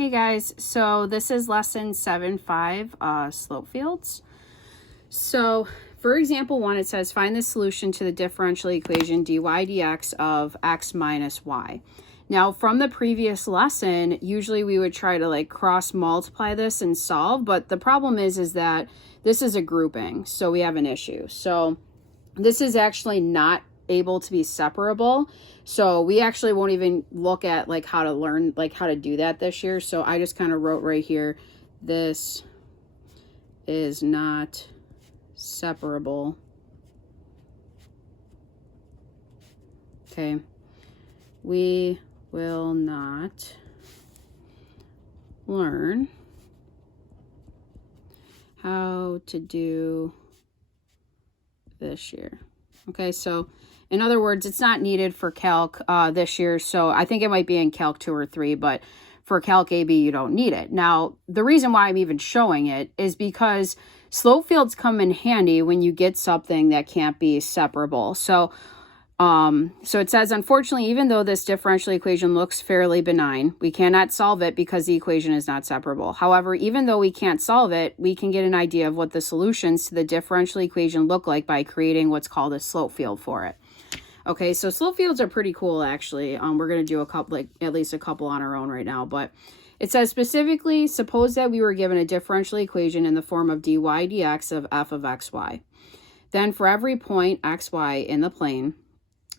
Hey guys, so this is lesson 7.5, slope fields. So for example 1, it says find the solution to the differential equation dy dx of x minus y. Now from the previous lesson, usually we would try to like cross multiply this and solve, but the problem is that this is a grouping, so we have an issue. So this is actually not able to be separable, so we actually won't even look at like how to learn like how to do that this year. So I just kind of wrote right here, this is not separable. Okay, we will not learn how to do this year. Okay, so in other words, it's not needed for Calc this year, so I think it might be in Calc 2 or 3, but for Calc AB, you don't need it. Now, the reason why I'm even showing it is because slope fields come in handy when you get something that can't be separable. So it says, unfortunately, even though this differential equation looks fairly benign, we cannot solve it because the equation is not separable. However, even though we can't solve it, we can get an idea of what the solutions to the differential equation look like by creating what's called a slope field for it. Okay, so slope fields are pretty cool, actually. We're going to do a couple, like at least a couple on our own right now, but it says specifically, suppose that we were given a differential equation in the form of dy dx of f of xy. Then for every point xy in the plane,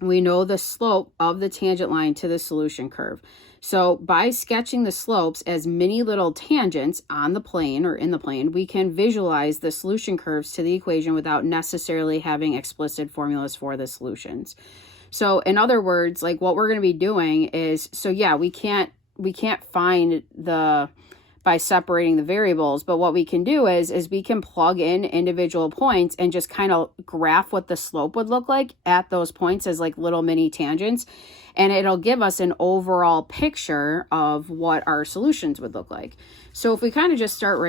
we know the slope of the tangent line to the solution curve. So by sketching the slopes as many little tangents on the plane or in the plane, we can visualize the solution curves to the equation without necessarily having explicit formulas for the solutions. So in other words, like what we're going to be doing is, so yeah, we can't find the by separating the variables, but what we can do is we can plug in individual points and just kind of graph what the slope would look like at those points as like little mini tangents, and it'll give us an overall picture of what our solutions would look like. So if we kind of just start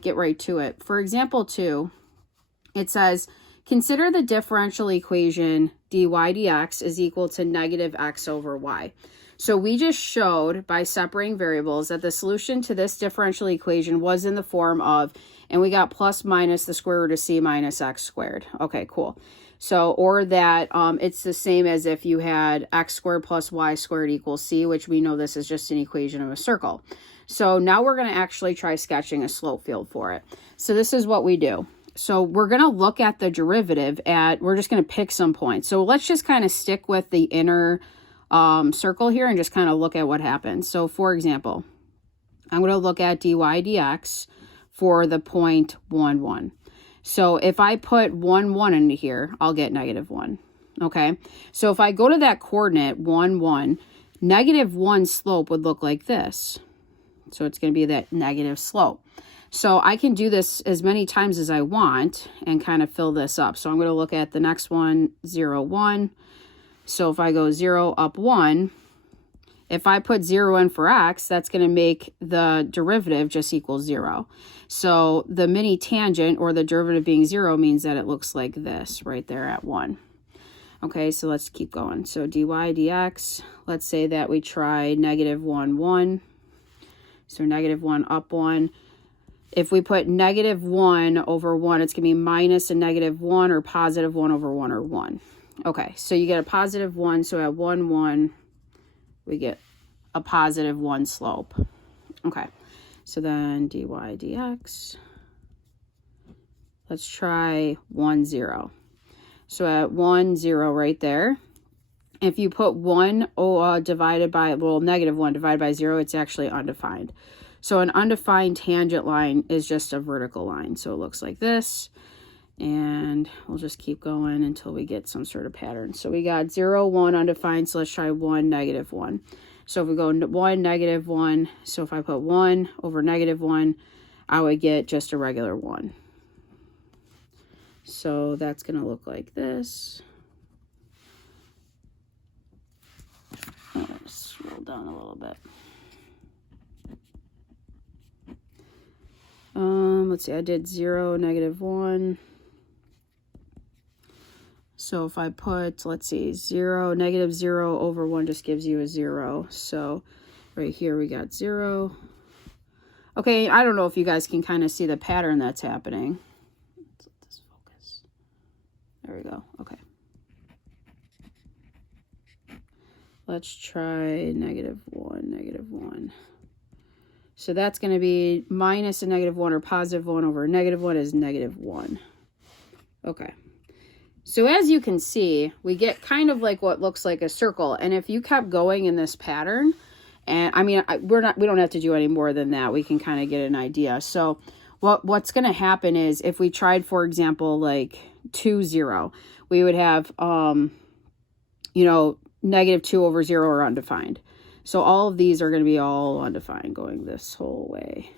get right to it. For example 2, it says consider the differential equation dy dx is equal to negative x over y. So we just showed by separating variables that the solution to this differential equation was in the form of, and we got plus minus the square root of c minus x squared. Okay, cool. So, or that it's the same as if you had x squared plus y squared equals c, which we know this is just an equation of a circle. So now we're going to actually try sketching a slope field for it. So this is what we do. So we're going to look at the derivative we're just going to pick some points. So let's just kind of stick with the inner circle here and just kind of look at what happens. So for example, I'm going to look at dy dx for the point 1, 1. So if I put 1, 1 into here, I'll get negative 1. Okay. So if I go to that coordinate 1, 1, negative 1 slope would look like this. So it's going to be that negative slope. So I can do this as many times as I want and kind of fill this up. So I'm going to look at the next one, 0, 1. So if I go 0 up 1, if I put 0 in for x, that's going to make the derivative just equal 0. So the mini tangent or the derivative being 0 means that it looks like this right there at 1. Okay, so let's keep going. So dy dx, let's say that we try negative 1, 1. So negative 1 up 1. If we put negative 1 over 1, it's going to be minus a negative 1 or positive 1 over 1 or 1. Okay, so you get a positive 1, so at 1, 1, we get a positive 1 slope. Okay, so then dy dx, let's try 1, 0. So at 1, 0 right there, if you put 1 divided by, well, negative 1 divided by 0, it's actually undefined. So an undefined tangent line is just a vertical line. So it looks like this. And we'll just keep going until we get some sort of pattern. So we got 0, 1 undefined. So let's try 1, negative 1. So if we go 1, negative 1. So if I put 1 over negative 1, I would get just a regular 1. So that's going to look like this. Let's scroll down a little bit. Let's see, I did 0, negative 1. So if I put, let's see, 0, negative 0 over 1 just gives you a 0. So right here we got 0, Okay, I don't know if you guys can kind of see the pattern that's happening. Let's let this focus. There we go. Okay. Let's try -1, -1. So that's going to be minus a -1 or +1 over -1 is -1. Okay. So as you can see, we get kind of like what looks like a circle. And if you kept going in this pattern, and I mean, we don't have to do any more than that. We can kind of get an idea. So what's going to happen is if we tried, for example, like 2, 0, we would have, you know, -2 over 0 or undefined. So all of these are going to be all undefined going this whole way.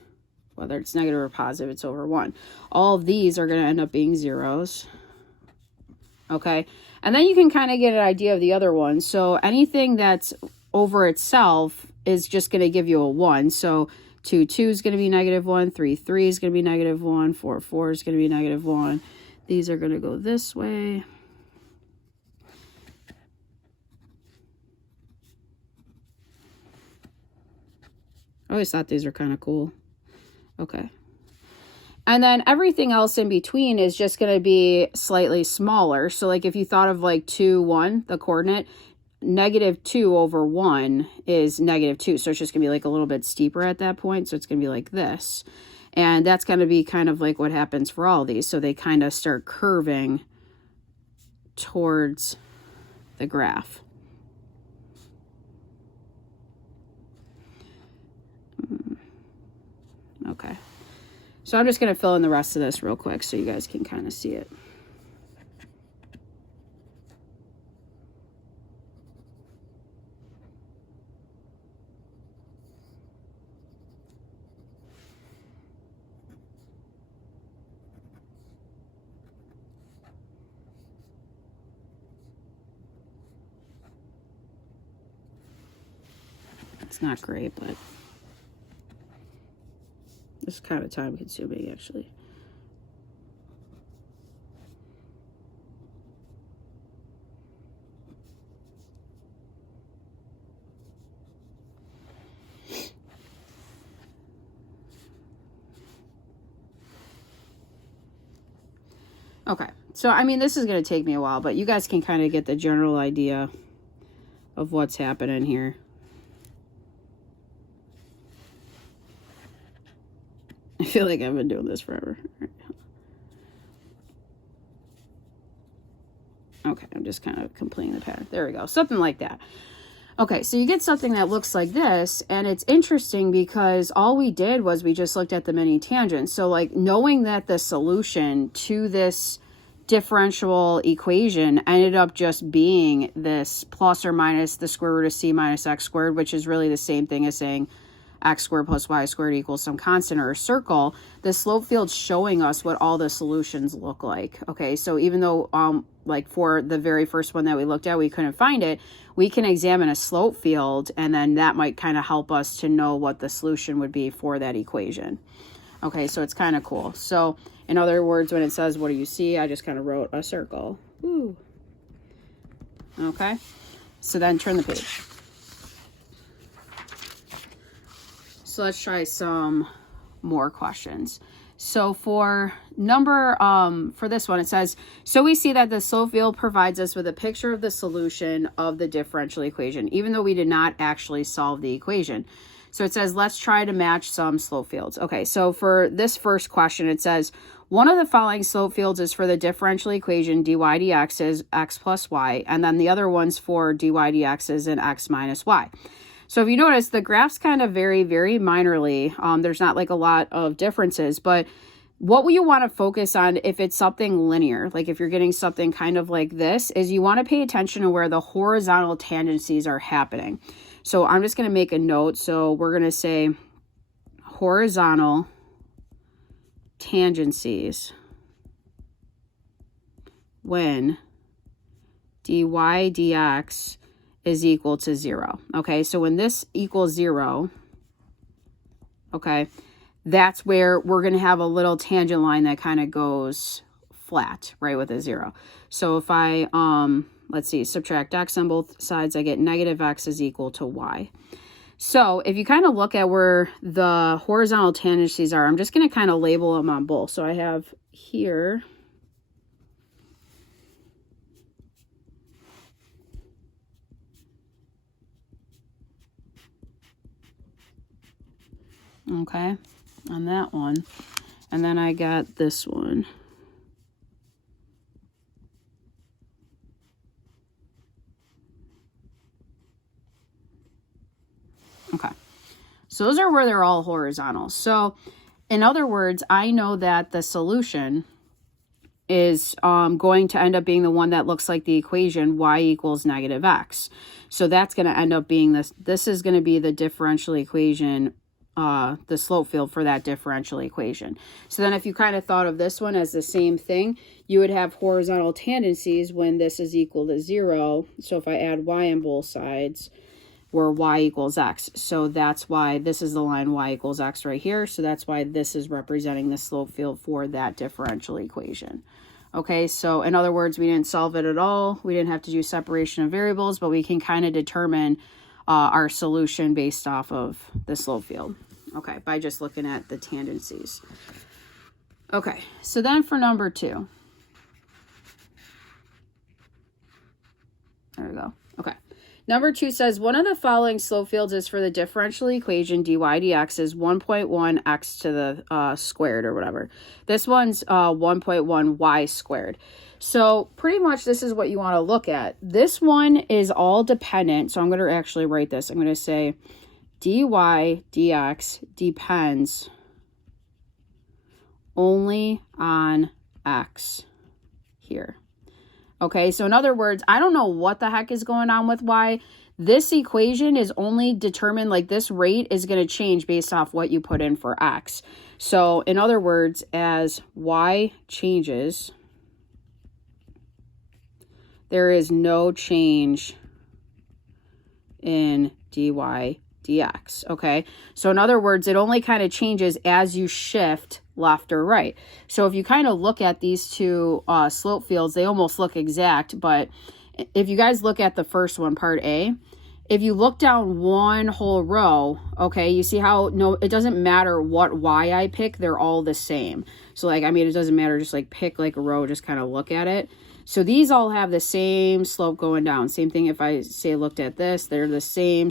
Whether it's negative or positive, it's over 1. All of these are going to end up being zeros. Okay. And then you can kind of get an idea of the other one. So anything that's over itself is just going to give you a 1. So 2, 2 is going to be -1. 3, 3 is going to be -1. 4, 4 is going to be -1. These are going to go this way. I always thought these were kind of cool. Okay. And then everything else in between is just going to be slightly smaller. So like if you thought of like 2, 1, the coordinate, -2 over 1 is -2. So it's just going to be like a little bit steeper at that point. So it's going to be like this. And that's going to be kind of like what happens for all these. So they kind of start curving towards the graph. Okay. So I'm just going to fill in the rest of this real quick so you guys can kind of see it. It's not great, but it's kind of time consuming actually. Okay, so I mean, this is going to take me a while, but you guys can kind of get the general idea of what's happening here. I feel like I've been doing this forever. Okay, I'm just kind of completing the pattern. There we go, something like that. Okay, so you get something that looks like this, and it's interesting because all we did was we just looked at the many tangents. So like knowing that the solution to this differential equation ended up just being this plus or minus the square root of c minus x squared, which is really the same thing as saying x squared plus y squared equals some constant or a circle. The slope field's showing us what all the solutions look like. Okay, so even though like for the very first one that we looked at, we couldn't find it, we can examine a slope field, and then that might kind of help us to know what the solution would be for that equation. Okay, so it's kind of cool. So in other words, when it says, what do you see? I just kind of wrote a circle. Ooh. Okay, so then turn the page. So let's try some more questions. So for for this one, it says, so we see that the slope field provides us with a picture of the solution of the differential equation, even though we did not actually solve the equation. So it says, let's try to match some slope fields. Okay, so for this first question, it says, one of the following slope fields is for the differential equation dy dx is x plus y, and then the other one's for dy dx is an x minus y. So if you notice, the graphs kind of vary very minorly. There's not like a lot of differences, but what you want to focus on if it's something linear, like if you're getting something kind of like this, is you want to pay attention to where the horizontal tangencies are happening. So I'm just going to make a note. So we're going to say horizontal tangencies when dy dx is equal to 0. Okay, so when this equals 0, okay, that's where we're going to have a little tangent line that kind of goes flat, right, with a 0. So if I, let's see, subtract x on both sides, I get -x is equal to y. So if you kind of look at where the horizontal tangencies are, I'm just going to kind of label them on both. So I have here, okay, on that one. And then I got this one. Okay, so those are where they're all horizontal. So in other words, I know that the solution is going to end up being the one that looks like the equation y equals negative x. So that's going to end up being this. This is going to be the differential equation, the slope field for that differential equation. So then if you kind of thought of this one as the same thing, you would have horizontal tangencies when this is equal to 0. So if I add y on both sides, where y equals x. So that's why this is the line y equals x right here. So that's why this is representing the slope field for that differential equation. Okay, so in other words, we didn't solve it at all. We didn't have to do separation of variables, but we can kind of determine our solution based off of the slope field. Okay, by just looking at the tangencies. Okay, so then for number 2. There we go. Okay. Number 2 says, one of the following slope fields is for the differential equation dy dx is 1.1 x to the squared or whatever. This one's 1.1 y squared. So pretty much this is what you want to look at. This one is all dependent. So I'm going to actually write this. I'm going to say dy dx depends only on x here. Okay, so in other words, I don't know what the heck is going on with y. This equation is only determined, like this rate is going to change based off what you put in for x. So in other words, as y changes, there is no change in dy dx. Okay, so in other words, it only kind of changes as you shift left or right. So if you kind of look at these two slope fields, they almost look exact. But if you guys look at the first one, part A, if you look down one whole row, okay, you see how it doesn't matter what y I pick, they're all the same. So like, I mean, it doesn't matter, just like pick like a row, just kind of look at it. So these all have the same slope going down. Same thing if I say looked at this, they're the same.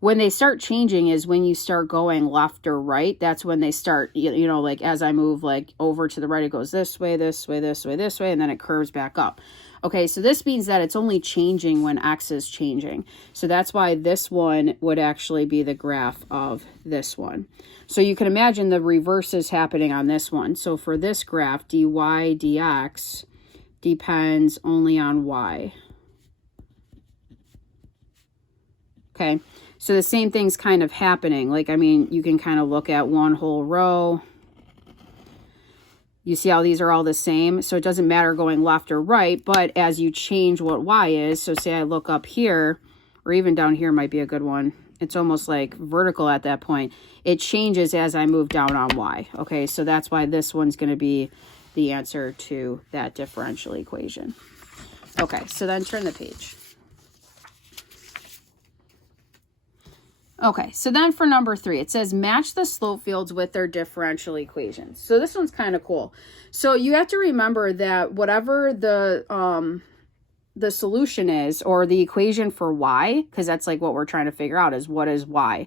When they start changing is when you start going left or right. That's when they start, you know, like as I move like over to the right, it goes this way, this way, this way, this way, and then it curves back up. Okay, so this means that it's only changing when x is changing. So that's why this one would actually be the graph of this one. So you can imagine the reverse is happening on this one. So for this graph, dy dx depends only on y. Okay. So the same thing's kind of happening. Like, I mean, you can kind of look at one whole row. You see how these are all the same? So it doesn't matter going left or right, but as you change what y is, so say I look up here, or even down here might be a good one. It's almost like vertical at that point. It changes as I move down on y. Okay, so that's why this one's going to be the answer to that differential equation. Okay, so then turn the page. Okay, so then for number 3, it says match the slope fields with their differential equations. So this one's kind of cool. So you have to remember that whatever the solution is, or the equation for y, because that's like what we're trying to figure out is what is y.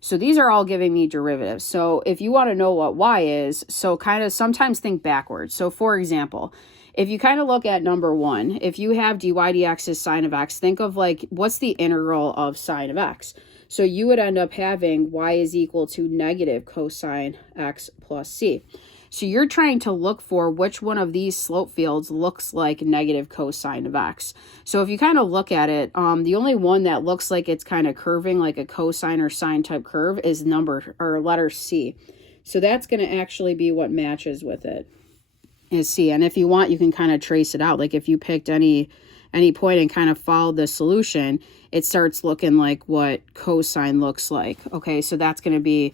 So these are all giving me derivatives. So if you want to know what y is, so kind of sometimes think backwards. So for example, if you kind of look at number 1, if you have dy dx is sine of x, think of like, what's the integral of sine of x? So you would end up having y is equal to negative cosine x plus c. So you're trying to look for which one of these slope fields looks like negative cosine of x. So if you kind of look at it, the only one that looks like it's kind of curving like a cosine or sine type curve is letter C. So that's going to actually be what matches with it, is C. And if you want, you can kind of trace it out. Like if you picked any point and kind of followed the solution, it starts looking like what cosine looks like. Okay, so that's going to be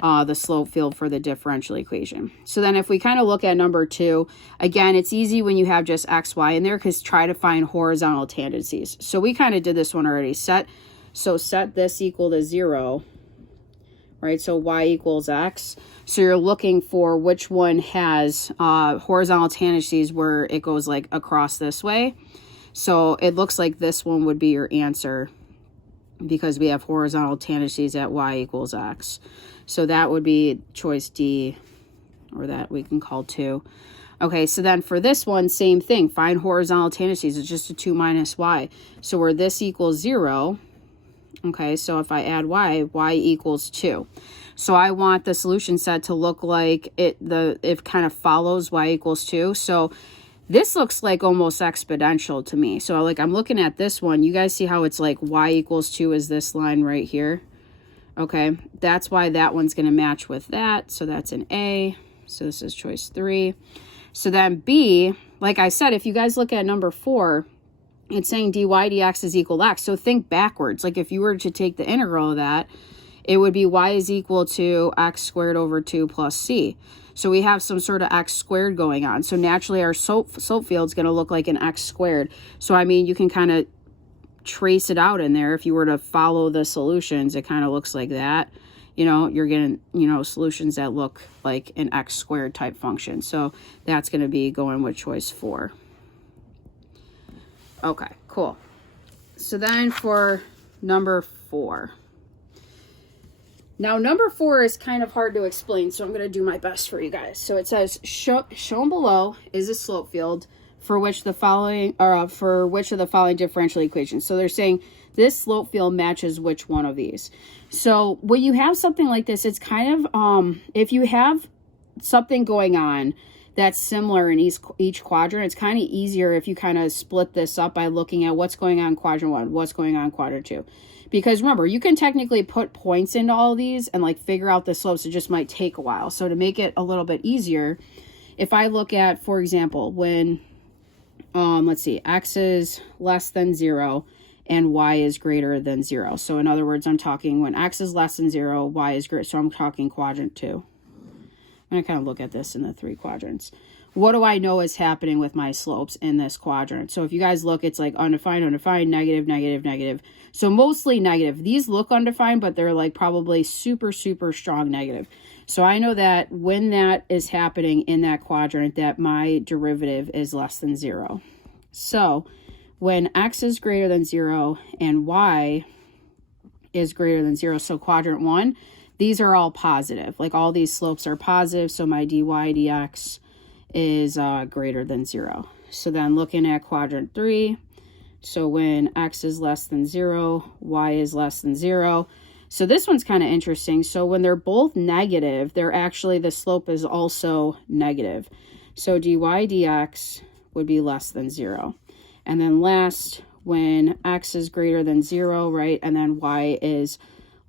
the slope field for the differential equation. So then if we kind of look at number 2, again, it's easy when you have just x, y in there, because try to find horizontal tangencies. So we kind of did this one already. Set So set this equal to 0, right? So y equals x. So you're looking for which one has horizontal tangents where it goes like across this way. So it looks like this one would be your answer because we have horizontal tangents at y equals x. So that would be choice D, or that we can call 2. Okay, so then for this one, same thing. Find horizontal tangents. It's just a 2 minus y. So where this equals 0, okay, so if I add y equals 2. So I want the solution set to look like it kind of follows y equals 2. So this looks like almost exponential to me. So like I'm looking at this one. You guys see how it's like y equals 2 is this line right here? Okay, that's why that one's going to match with that. So that's an A. So this is choice 3. So then B, like I said, if you guys look at number 4, it's saying dy dx is equal to x. So think backwards. Like if you were to take the integral of that, it would be y is equal to x squared over 2 plus c. So we have some sort of x squared going on. So naturally our slope field is going to look like an x squared. So I mean, you can kind of trace it out in there. If you were to follow the solutions, it kind of looks like that. You know, you're getting, you know, solutions that look like an x squared type function. So that's going to be going with choice 4. Okay, cool. So then for number 4. Now, number 4 is kind of hard to explain, so I'm going to do my best for you guys. So it says, shown below is a slope field for which of the following differential equations. So they're saying this slope field matches which one of these. So when you have something like this, it's kind of, if you have something going on that's similar in each quadrant, it's kind of easier if you kind of split this up by looking at what's going on quadrant 1, what's going on quadrant 2. Because remember, you can technically put points into all of these and like figure out the slopes. It just might take a while. So to make it a little bit easier, if I look at, for example, when, let's see, x is less than 0 and y is greater than 0. So in other words, I'm talking when x is less than 0, y is greater. So I'm talking quadrant 2. I'm going to kind of look at this in the 3 quadrants. What do I know is happening with my slopes in this quadrant? So if you guys look, it's like undefined, undefined, negative, negative, negative. So mostly negative. These look undefined, but they're like probably super, super strong negative. So I know that when that is happening in that quadrant, that my derivative is less than 0. So when x is greater than 0 and y is greater than 0, so quadrant 1, these are all positive. Like all these slopes are positive, so my dy dx is greater than 0. So then looking at quadrant 3, so when x is less than 0, y is less than 0. So this one's kind of interesting. So when they're both negative, they're actually, the slope is also negative. So dy dx would be less than 0. And then last, when x is greater than 0, right, and then y is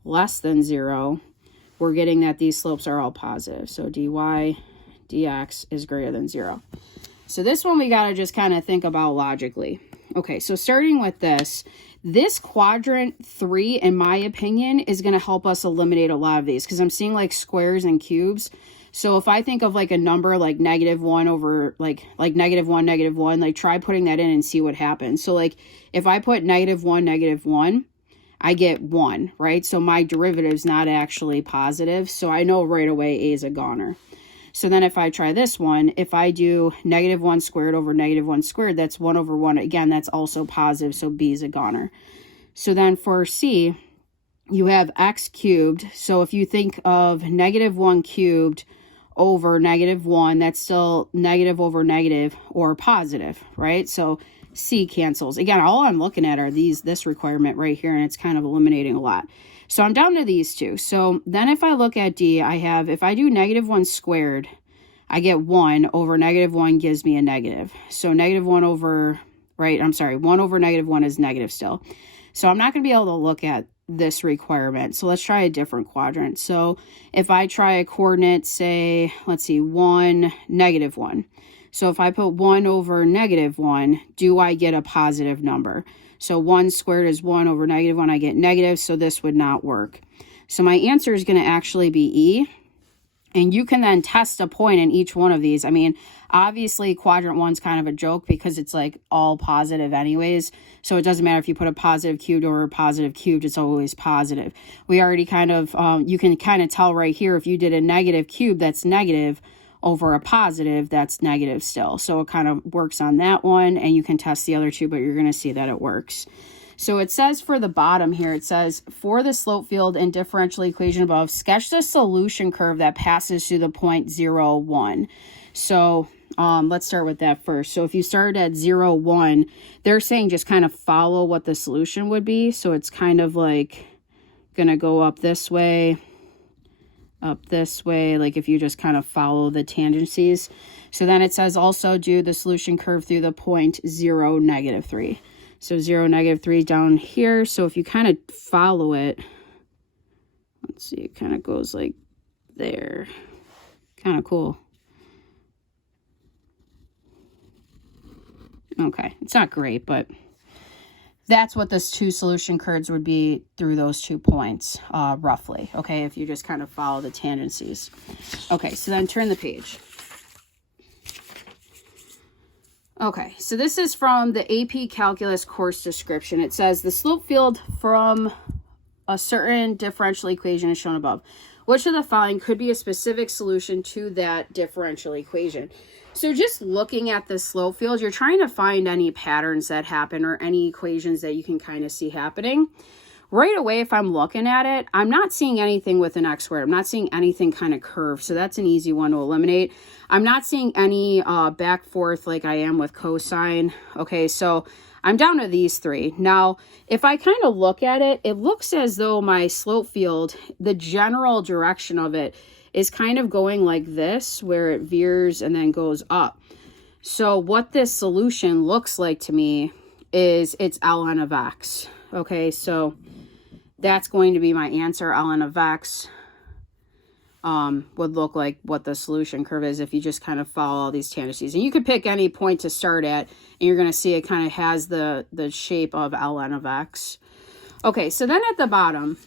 less than 0, we're getting that these slopes are all positive. So dy dx is greater than 0. So this one we got to just kind of think about logically. Okay, so starting with this quadrant 3, in my opinion, is going to help us eliminate a lot of these because I'm seeing like squares and cubes. So if I think of like a number like -1 over like -1, -1, like try putting that in and see what happens. So like if I put -1, -1, I get 1, right? So my derivative's not actually positive. So I know right away A is a goner. So then if I try this one, if I do -1 squared over -1 squared, that's 1 over 1. Again, that's also positive, so B is a goner. So then for C, you have x cubed. So if you think of -1 cubed over -1, that's still negative over negative or positive, right? So C cancels. Again, all I'm looking at are this requirement right here, and it's kind of eliminating a lot. So I'm down to these two. So then if I look at D, I have, if I do -1 squared, I get 1 over -1 gives me a negative. So -1 over, right, I'm sorry, 1 over -1 is negative still. So I'm not going to be able to look at this requirement. So let's try a different quadrant. So if I try a coordinate, say, let's see, 1, -1. So if I put 1 over -1, do I get a positive number? So 1 squared is 1 over -1. I get negative, so this would not work. So my answer is going to actually be E. And you can then test a point in each one of these. I mean, obviously quadrant 1's kind of a joke because it's like all positive anyways. So it doesn't matter if you put a positive cubed or a positive cubed, it's always positive. We already kind of, you can kind of tell right here, if you did a negative cube, that's negative, over a positive, that's negative still. So it kind of works on that one, and you can test the other two, but you're going to see that it works. So it says for the bottom here, it says, for the slope field and differential equation above, sketch the solution curve that passes through the point 0, 1. So let's start with that first. So if you started at 0, 1, they're saying just kind of follow what the solution would be. So it's kind of like going to go up this way, like if you just kind of follow the tangencies. So then it says also do the solution curve through the point 0, -3. So 0, -3 down here. So if you kind of follow it, let's see, it kind of goes like there. Kind of cool. Okay, it's not great, but that's what those two solution curves would be through those 2 points, roughly. Okay, if you just kind of follow the tangencies. Okay, so then turn the page. Okay, so this is from the AP Calculus course description. It says the slope field from a certain differential equation is shown above. Which of the following could be a specific solution to that differential equation? So just looking at the slope field, you're trying to find any patterns that happen or any equations that you can kind of see happening. Right away, if I'm looking at it, I'm not seeing anything with an x squared. I'm not seeing anything kind of curved, so that's an easy one to eliminate. I'm not seeing any back forth like I am with cosine. Okay, so I'm down to these 3. Now, if I kind of look at it, it looks as though my slope field, the general direction of it, is kind of going like this, where it veers and then goes up. So what this solution looks like to me is it's ln of x. Okay, so that's going to be my answer. Ln of x would look like what the solution curve is if you just kind of follow all these tangencies. And you could pick any point to start at, and you're going to see it kind of has the shape of ln of x. Okay, so then at the bottom,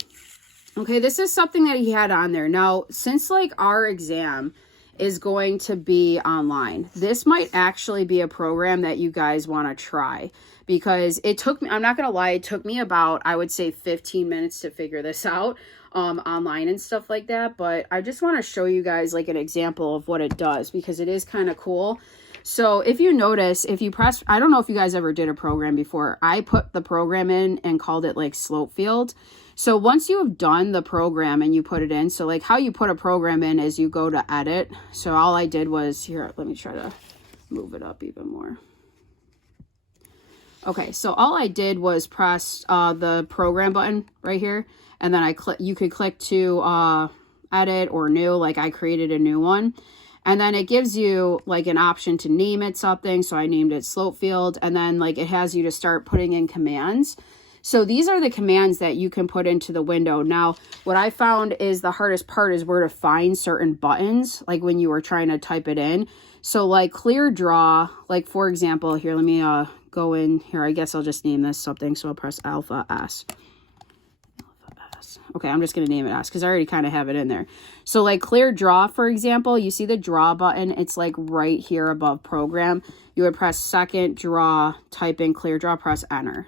okay, this is something that he had on there. Now, since like our exam is going to be online, this might actually be a program that you guys want to try, because it took me, I'm not going to lie, it took me about, I would say 15 minutes to figure this out online and stuff like that. But I just want to show you guys like an example of what it does, because it is kind of cool. So if you notice, if you press, I don't know if you guys ever did a program before. I put the program in and called it like slope field. So once you have done the program and you put it in, so like how you put a program in is you go to edit. So all I did was, here, let me try to move it up even more. Okay, so all I did was press the program button right here, and then you could click to edit or new, like I created a new one. And then it gives you like an option to name it something. So I named it slope field, and then like it has you to start putting in commands. So these are the commands that you can put into the window. Now, what I found is the hardest part is where to find certain buttons, like when you were trying to type it in. So like clear draw, like for example, here, let me go in here. I guess I'll just name this something. So I'll press alpha S. Okay, I'm just going to name it S because I already kind of have it in there. So like clear draw, for example, you see the draw button. It's like right here above program. You would press second draw, type in clear draw, press enter.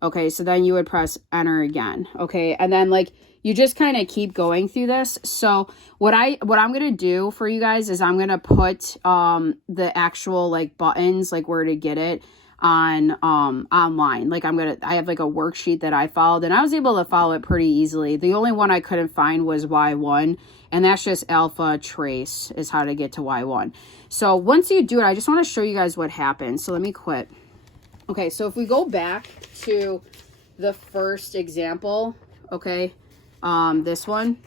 Okay, so then you would press enter again. Okay, and then like you just kind of keep going through this. So what I'm going to do for you guys is I'm going to put the actual like buttons, like where to get it on online. Like I have like a worksheet that I followed, and I was able to follow it pretty easily. The only one I couldn't find was Y1, and that's just alpha trace is how to get to Y1. So once you do it, I just want to show you guys what happens. So let me quit. Okay, so if we go back to the first example, okay, this one,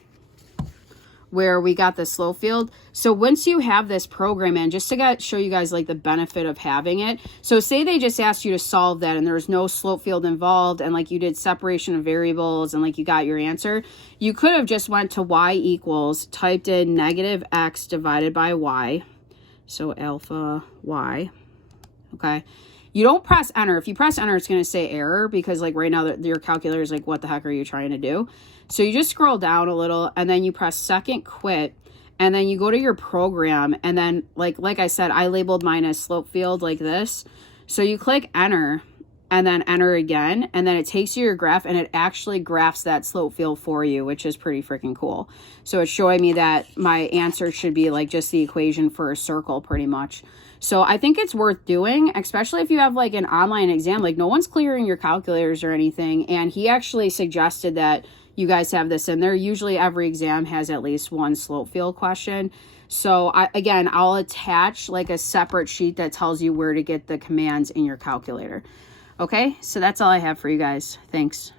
where we got the slope field. So once you have this program in, just to show you guys like the benefit of having it. So say they just asked you to solve that and there was no slope field involved, and like you did separation of variables and like you got your answer. You could have just went to y equals, typed in negative x divided by y. So alpha y, okay. You don't press enter. If you press enter, it's going to say error, because like right now your calculator is like, what the heck are you trying to do? So you just scroll down a little, and then you press second quit, and then you go to your program, and then like I said, I labeled mine as slope field like this. So you click enter, and then enter again, and then it takes you your graph, and it actually graphs that slope field for you, which is pretty freaking cool. So it's showing me that my answer should be like just the equation for a circle pretty much. So I think it's worth doing, especially if you have like an online exam, like no one's clearing your calculators or anything. And he actually suggested that you guys have this in there. Usually every exam has at least one slope field question. So I'll attach like a separate sheet that tells you where to get the commands in your calculator. Okay, so that's all I have for you guys. Thanks.